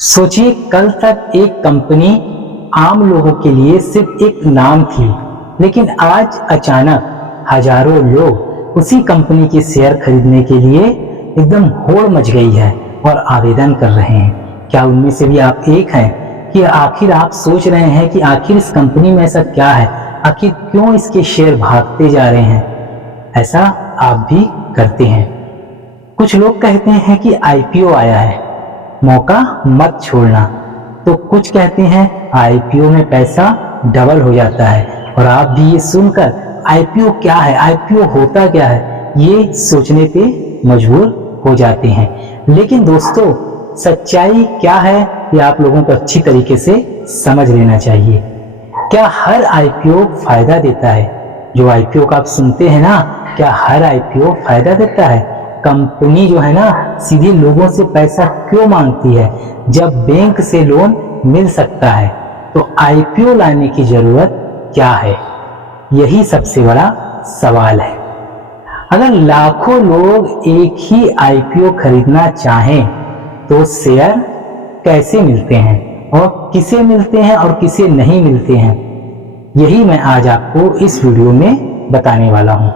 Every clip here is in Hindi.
सोचिए, कल तक एक कंपनी आम लोगों के लिए सिर्फ एक नाम थी, लेकिन आज अचानक हजारों लोग उसी कंपनी के शेयर खरीदने के लिए एकदम होड़ मच गई है और आवेदन कर रहे हैं। क्या उनमें से भी आप एक हैं कि आखिर आप सोच रहे हैं कि आखिर इस कंपनी में ऐसा क्या है, आखिर क्यों इसके शेयर भागते जा रहे हैं? ऐसा आप भी करते हैं। कुछ लोग कहते हैं कि आईपीओ आया है, मौका मत छोड़ना। तो कुछ कहते हैं आईपीओ में पैसा डबल हो जाता है। और आप भी ये सुनकर आईपीओ क्या है, आईपीओ होता क्या है, ये सोचने पे मजबूर हो जाते हैं। लेकिन दोस्तों, सच्चाई क्या है ये आप लोगों को अच्छी तरीके से समझ लेना चाहिए। क्या हर आईपीओ फायदा देता है? जो आईपीओ का आप सुनते हैं ना, क्या हर आईपीओ फायदा देता है? कंपनी जो है ना, सीधे लोगों से पैसा क्यों मांगती है जब बैंक से लोन मिल सकता है? तो आईपीओ लाने की जरूरत क्या है? यही सबसे बड़ा सवाल है। अगर लाखों लोग एक ही आईपीओ खरीदना चाहें तो शेयर कैसे मिलते हैं और किसे मिलते हैं और किसे नहीं मिलते हैं, यही मैं आज आपको इस वीडियो में बताने वाला हूं।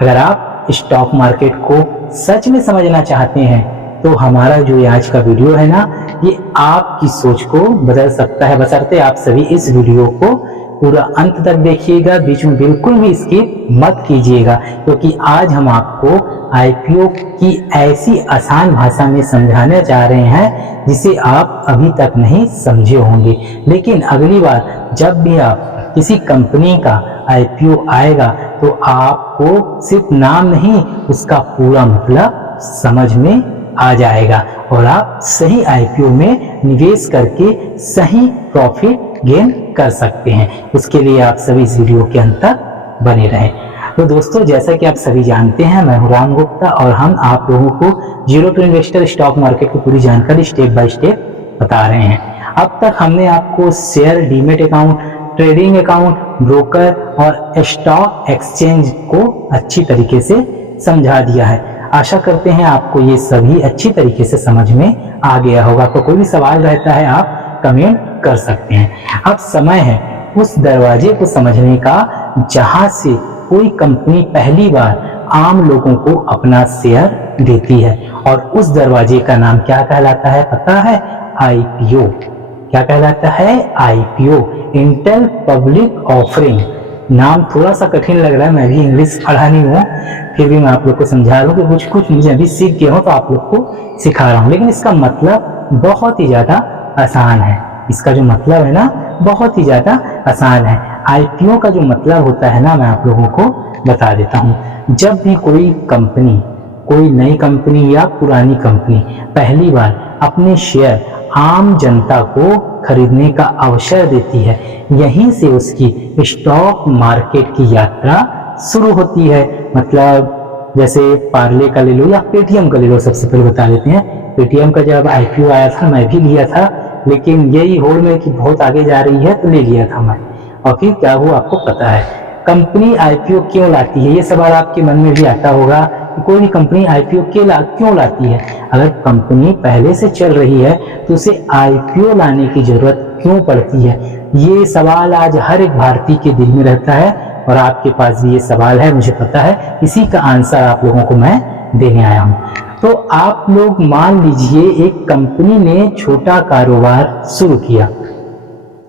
अगर आप स्टॉक मार्केट को सच में समझना चाहते हैं तो हमारा जो आज का वीडियो है ना, ये आपकी सोच को बदल सकता है। बशर्ते आप सभी इस वीडियो को पूरा अंत तक देखिएगा, बीच में बिल्कुल भी स्किप मत कीजिएगा, क्योंकि आज हम आपको आईपीओ की ऐसी आसान भाषा में समझाने जा रहे हैं जिसे आप अभी तक नहीं समझे होंगे। लेकिन अगली बार जब भी आप किसी कंपनी का आईपीओ आएगा तो आपको सिर्फ नाम नहीं, उसका पूरा मतलब समझ में आ जाएगा और आप सही आईपीओ में निवेश करके सही प्रॉफिट गेन कर सकते हैं। उसके लिए आप सभी इस वीडियो के अंत तक बने रहें। तो दोस्तों, जैसा कि आप सभी जानते हैं, मैं हूं राम गुप्ता और हम आप लोगों को zero to investor stock market की पूरी जानकारी स्टेप बाय स्टेप बता रहे हैं। अब तक हमने आपको share, demat account, trading account, broker और स्टॉक एक्सचेंज को अच्छी तरीके से समझा दिया है। आशा करते हैं आपको ये सभी अच्छी तरीके से समझ में आ गया होगा। तो कोई भी सवाल रहता है आप कमेंट कर सकते हैं। अब समय है उस दरवाजे को समझने का जहां से कोई कंपनी पहली बार आम लोगों को अपना शेयर देती है, और उस दरवाजे का नाम क्या कहलाता है पता है? आईपीओ। क्या कहलाता है? IPO, Intel public offering. नाम थोड़ा सा कठिन लग रहा है, मैं भी इंग्लिश पढ़ा नहीं हूँ, फिर भी मैं आप लोग को समझा रहा हूँ कि कुछ कुछ मुझे अभी सीख गया हूँ तो आप लोग को सिखा रहा हूँ। लेकिन इसका मतलब बहुत ही ज्यादा आसान है। इसका जो मतलब है ना, बहुत ही ज्यादा आसान है। आईपीओ का जो मतलब होता है ना, मैं आप लोगों को बता देता हूँ। जब भी कोई कंपनी, कोई नई कंपनी या पुरानी कंपनी पहली बार अपने शेयर आम जनता को खरीदने का अवसर देती है, यहीं से उसकी स्टॉक मार्केट की यात्रा शुरू होती है। मतलब जैसे पार्ले का ले लो या पेटीएम का ले लो। सबसे पहले बता देते हैं, पेटीएम का जब आईपीओ आया था मैं भी लिया था, लेकिन यही होड़ में कि बहुत आगे जा रही है तो ले लिया था मैं। और फिर क्या हुआ आपको पता है। कंपनी आईपीओ क्यों लाती है, ये सवाल आपके मन में भी आता होगा कि कोई भी कंपनी आईपीओ क्यों लाती है। अगर कंपनी पहले से चल रही है तो उसे आईपीओ लाने की जरूरत क्यों पड़ती है, ये सवाल आज हर एक भारतीय के दिल में रहता है और आपके पास भी ये सवाल है, मुझे पता है। इसी का आंसर आप लोगों को मैं देने आया हूँ। तो आप लोग मान लीजिए एक कंपनी ने छोटा कारोबार शुरू किया,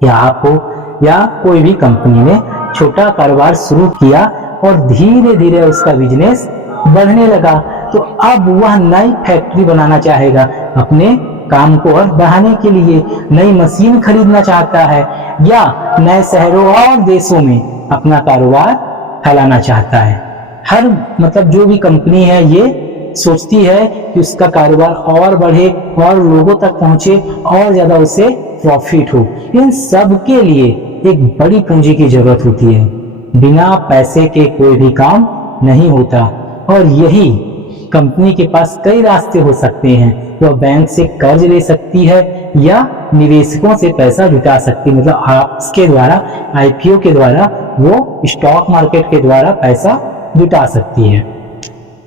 या आप हो या कोई भी कंपनी ने छोटा कारोबार शुरू किया और धीरे धीरे उसका बिजनेस बढ़ने लगा। तो अब वह नई फैक्ट्री बनाना चाहेगा, अपने काम को और बढ़ाने के लिए नई मशीन खरीदना चाहता है, या नए शहरों और देशों में अपना कारोबार फैलाना चाहता है। हर मतलब जो भी कंपनी है ये सोचती है कि उसका कारोबार और बढ़े और लोगों तक पहुंचे और ज्यादा उसे प्रॉफिट हो। इन सब के लिए एक बड़ी पूंजी की जरूरत होती है। बिना पैसे के कोई भी काम नहीं होता, और यही कंपनी के पास कई रास्ते हो सकते हैं। वह बैंक से कर्ज ले सकती है या निवेशकों से पैसा जुटा सकती है। मतलब आपके द्वारा, आईपीओ के द्वारा वो स्टॉक मार्केट के द्वारा पैसा जुटा सकती है।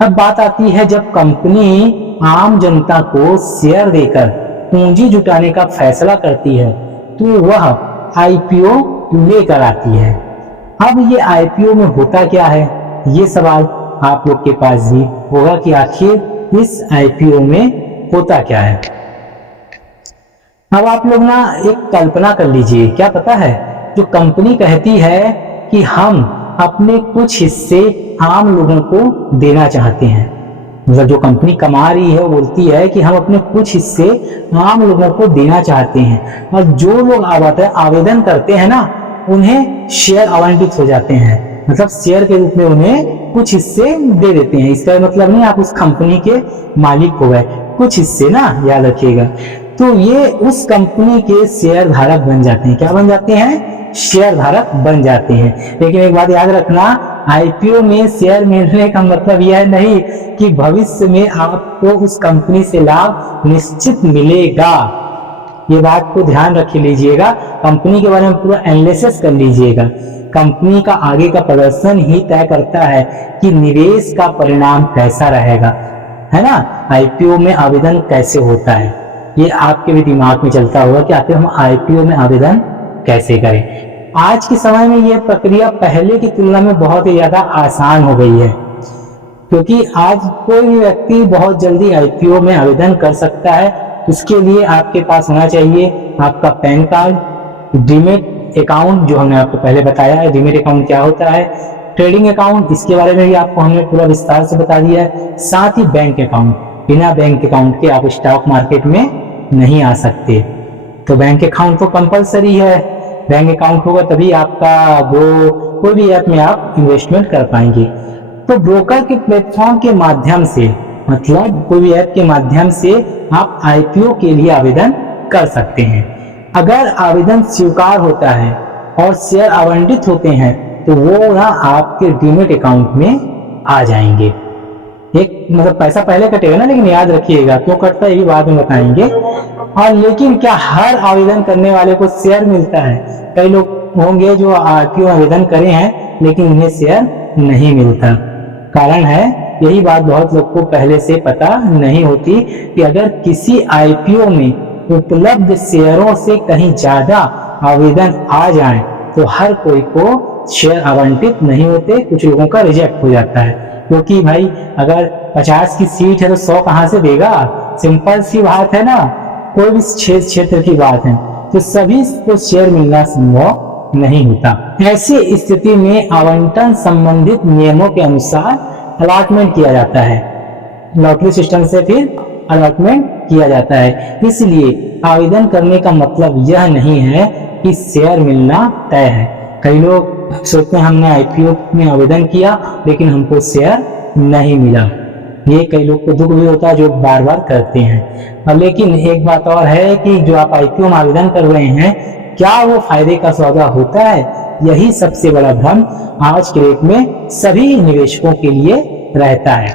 अब बात आती है जब कंपनी आम जनता को शेयर देकर पूंजी जुटाने का फैसला करती है तो वह आईपीओ लेकर आती है। अब ये आईपीओ में होता क्या है, ये सवाल आप लोग के पास भी होगा कि आखिर इस आईपीओ में होता क्या है। अब आप लोग ना एक कल्पना कर लीजिए, क्या पता है, जो कंपनी कहती है कि हम अपने कुछ हिस्से आम लोगों को देना चाहते हैं, मतलब जो कंपनी कमा रही है वो बोलती है कि हम अपने कुछ हिस्से आम लोगों को देना चाहते हैं, और जो लोग आवेदन करते हैं ना उन्हें शेयर आवंटित हो जाते हैं, मतलब शेयर के रूप में उन्हें कुछ हिस्से दे देते हैं। इसका मतलब नहीं आप उस कंपनी के मालिक हो गए, कुछ हिस्से ना, याद रखिएगा। तो ये उस कंपनी के शेयर धारक बन जाते हैं। क्या बन जाते हैं? शेयर धारक बन जाते हैं। लेकिन एक बात याद रखना, आईपीओ में शेयर मिलने का मतलब यह नहीं कि भविष्य में आपको उस कंपनी से लाभ निश्चित मिलेगा। ये बात को ध्यान रख लीजिएगा, कंपनी के बारे में पूरा एनालिसिस कर लीजिएगा। कंपनी का आगे का प्रदर्शन ही तय करता है कि निवेश का परिणाम कैसा रहेगा, है ना। आईपीओ में आवेदन कैसे होता है, ये आपके भी दिमाग में चलता होगा कि आखिर हम आईपीओ में आवेदन कैसे करें। आज के समय में यह प्रक्रिया पहले की तुलना में बहुत ही ज्यादा आसान हो गई है, क्योंकि आज कोई भी व्यक्ति बहुत जल्दी आईपीओ में आवेदन कर सकता है। इसके लिए आपके पास होना चाहिए आपका पैन कार्ड, डीमेट अकाउंट, जो हमने आपको पहले बताया है डीमेट अकाउंट क्या होता है, ट्रेडिंग अकाउंट, इसके बारे में भी आपको हमने पूरा विस्तार से बता दिया है, साथ ही बैंक अकाउंट। बिना बैंक अकाउंट के आप स्टॉक मार्केट में नहीं आ सकते, तो बैंक अकाउंट तो कंपलसरी है। बैंक अकाउंट होगा तभी आपका वो कोई भी ऐप में आप इन्वेस्टमेंट कर पाएंगे। तो ब्रोकर के प्लेटफॉर्म के माध्यम से, मतलब कोई भी ऐप के माध्यम से आप आईपीओ के लिए आवेदन कर सकते हैं। अगर आवेदन स्वीकार होता है और शेयर आवंटित होते हैं तो वो ना आपके डीमेट अकाउंट में आ जाएंगे। एक मतलब पैसा पहले कटेगा ना, लेकिन याद रखिएगा क्यों कटता है ये बाद में बताएंगे। और लेकिन क्या हर आवेदन करने वाले को शेयर मिलता है? कई लोग होंगे जो आईपीओ आवेदन करे हैं लेकिन उन्हें शेयर नहीं मिलता। कारण है, यही बात बहुत लोग को पहले से पता नहीं होती कि अगर किसी आईपीओ में उपलब्ध शेयरों से कहीं ज्यादा आवेदन आ जाए तो हर कोई को शेयर आवंटित नहीं होते, कुछ लोगों का रिजेक्ट हो जाता है। क्योंकि भाई अगर 50 की सीट है तो 100 कहां से देगा? सिंपल सी बात है ना, कोई भी क्षेत्र की बात है, तो सभी को शेयर मिलना संभव नहीं होता। ऐसी स्थिति में आवंटन संबंधित नियमों के अनुसार अलॉटमेंट किया जाता है, लॉटरी सिस्टम से फिर अलॉटमेंट किया जाता है। इसलिए आवेदन करने का मतलब यह नहीं है कि शेयर मिलना तय है। कई लोग सोचते हैं हमने आईपीओ में आवेदन किया लेकिन हमको शेयर नहीं मिला, ये कई लोग को दुख भी होता है जो बार बार करते हैं। और लेकिन एक बात और है कि जो आप आईपीओ में आवेदन कर रहे हैं, क्या वो फायदे का सौदा होता है? यही सबसे बड़ा भ्रम आज के डेट में सभी निवेशकों के लिए रहता है।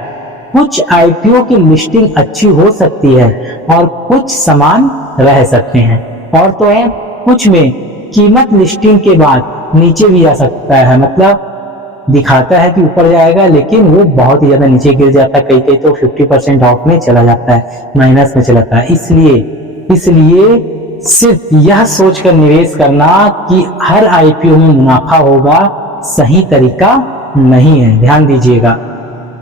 कुछ आईपीओ की लिस्टिंग अच्छी हो सकती है और कुछ समान रह सकते हैं, और तो है कुछ में कीमत लिस्टिंग के बाद नीचे भी जा सकता है, मतलब दिखाता है कि ऊपर जाएगा लेकिन वो बहुत ही ज्यादा नीचे गिर जाता है। कई कई तो 50% ऑफ में चला जाता है, माइनस में चला जाता है। इसलिए सिर्फ यह सोचकर निवेश करना कि हर आईपीओ में मुनाफा होगा सही तरीका नहीं है। ध्यान दीजिएगा,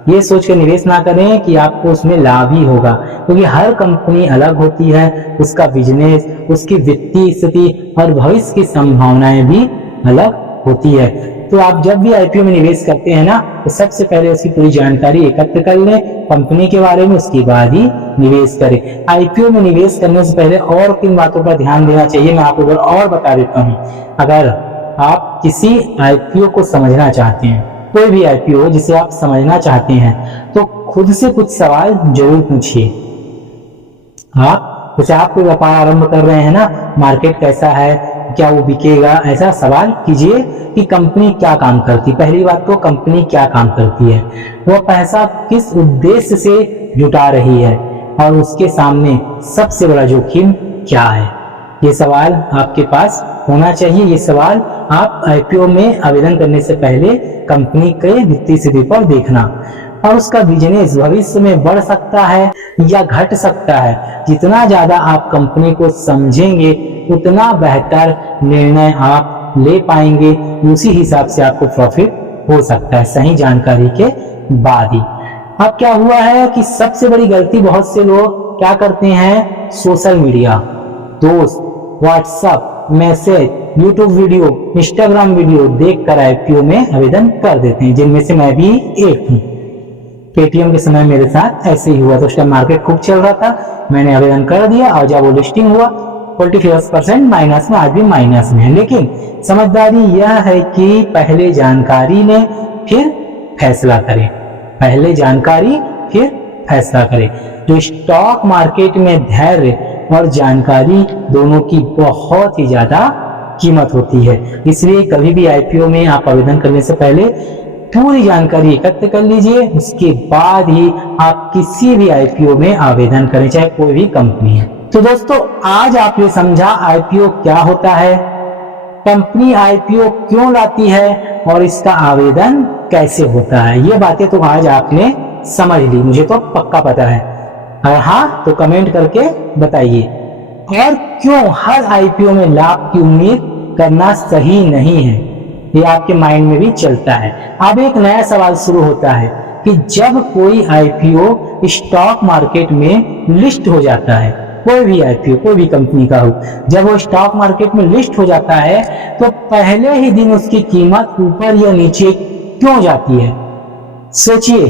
ये सोचकर निवेश ना करें कि आपको उसमें लाभ ही होगा, क्योंकि हर कंपनी अलग होती है, उसका बिजनेस, उसकी वित्तीय स्थिति और भविष्य की संभावनाएं भी अलग होती है। तो आप जब भी आईपीओ में निवेश करते हैं ना, तो सबसे पहले उसकी पूरी जानकारी एकत्र कर लें कंपनी के बारे में, उसके बाद ही निवेश करें। आईपीओ में निवेश करने से पहले और किन बातों पर ध्यान देना चाहिए मैं आपको और बता देता हूँ। अगर आप किसी आईपीओ को समझना चाहते हैं, कोई भी आईपीओ जिसे आप समझना चाहते हैं, तो खुद से कुछ सवाल जरूर पूछिए। आप जैसे आप कोई व्यापार आरंभ कर रहे हैं ना, मार्केट कैसा है, क्या वो बिकेगा, ऐसा सवाल कीजिए कि कंपनी क्या काम करती। पहली बात तो कंपनी क्या काम करती है, वो पैसा किस उद्देश्य से जुटा रही है, और उसके सामने सबसे बड़ा जोखिम क्या है। ये सवाल आपके पास होना चाहिए। ये सवाल आप आईपीओ में आवेदन करने से पहले कंपनी के वित्तीय स्थिति पर देखना। और उसका बिजनेस भविष्य में बढ़ सकता है या घट सकता है। जितना ज्यादा आप कंपनी को समझेंगे उतना बेहतर निर्णय आप ले पाएंगे, उसी हिसाब से आपको प्रॉफिट हो सकता है सही जानकारी के बाद ही। अब क्या हुआ है कि सबसे बड़ी गलती बहुत से लोग क्या करते हैं, सोशल मीडिया, दोस्त, WhatsApp message, YouTube video, Instagram video देखकर आईपीओ में आवेदन कर देते हैं, जिनमें से मैं भी एक हूँ। पेटीएम के समय मेरे साथ ऐसे ही हुआ। तो उस टाइम मार्केट खूब चल रहा था, मैंने आवेदन कर दिया और जब वो लिस्टिंग हुआ 45% माइनस में, आज भी माइनस में है। लेकिन समझदारी यह है कि पहले जानकारी लें फिर फैसला करें, पहले जानकारी फिर फैसला करें। जो स्टॉक मार्केट में धैर्य और जानकारी दोनों की बहुत ही ज्यादा कीमत होती है। इसलिए कभी भी आईपीओ में आप आवेदन करने से पहले पूरी जानकारी एकत्र कर लीजिए, उसके बाद ही आप किसी भी आईपीओ में आवेदन करें, चाहे कोई भी कंपनी है। तो दोस्तों आज आपने समझा आईपीओ क्या होता है, कंपनी आईपीओ क्यों लाती है और इसका आवेदन कैसे होता है। ये बातें तो आज आपने समझ ली, मुझे तो पक्का पता है। और हाँ तो कमेंट करके बताइए। और क्यों हर आईपीओ में लाभ की उम्मीद करना सही नहीं है, ये आपके माइंड में भी चलता है। अब एक नया सवाल शुरू होता है कि जब कोई आईपीओ स्टॉक मार्केट में लिस्ट हो जाता है, कोई भी आईपीओ कोई भी कंपनी का हो, जब वो स्टॉक मार्केट में लिस्ट हो जाता है तो पहले ही दिन उसकी कीमत ऊपर या नीचे क्यों जाती है। सोचिए,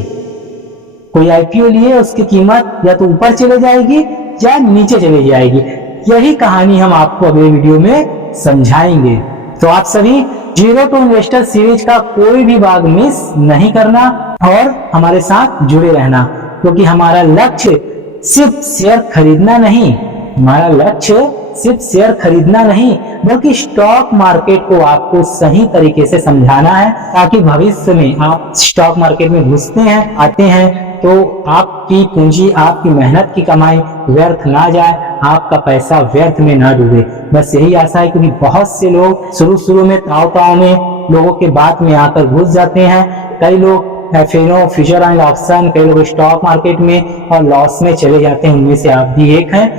कोई आईपीओ लिए उसकी कीमत या तो ऊपर चले जाएगी या नीचे चली जाएगी। यही कहानी हम आपको अगले वीडियो में समझाएंगे। तो आप सभी जीरो टू इन्वेस्टर सीरीज का कोई भी भाग मिस नहीं करना और हमारे साथ जुड़े रहना, क्योंकि हमारा लक्ष्य सिर्फ शेयर खरीदना नहीं, हमारा लक्ष्य सिर्फ शेयर खरीदना नहीं बल्कि स्टॉक मार्केट को आपको सही तरीके से समझाना है, ताकि भविष्य में आप स्टॉक मार्केट में घुसते हैं आते हैं तो आपकी पूंजी, आपकी मेहनत की कमाई व्यर्थ ना जाए, आपका पैसा व्यर्थ में ना डूबे। बस यही आशा है, क्योंकि बहुत से लोग शुरू में ताव में लोगों के बात में आकर घुस जाते हैं। कई लोग एफएनओ फ्यूचर एंड ऑप्शन, कई लोग स्टॉक मार्केट में और लॉस में चले जाते हैं, उनमें से आप भी एक हैं।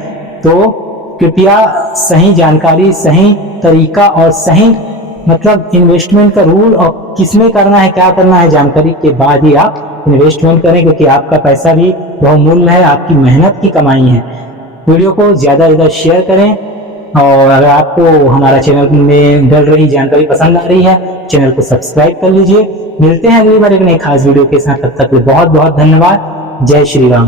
तो कृपया सही जानकारी, सही तरीका और सही मतलब इन्वेस्टमेंट का रूल और किसमें करना है क्या करना है जानकारी के बाद ही आप इन्वेस्टमेंट करें, क्योंकि आपका पैसा भी बहुमूल्य है, आपकी मेहनत की कमाई है। वीडियो को ज्यादा से ज्यादा शेयर करें और अगर आपको हमारा चैनल में डल रही जानकारी पसंद आ रही है, चैनल को सब्सक्राइब कर लीजिए। मिलते हैं अगली बार एक नई खास वीडियो के साथ, तब तक बहुत बहुत धन्यवाद। जय श्री राम।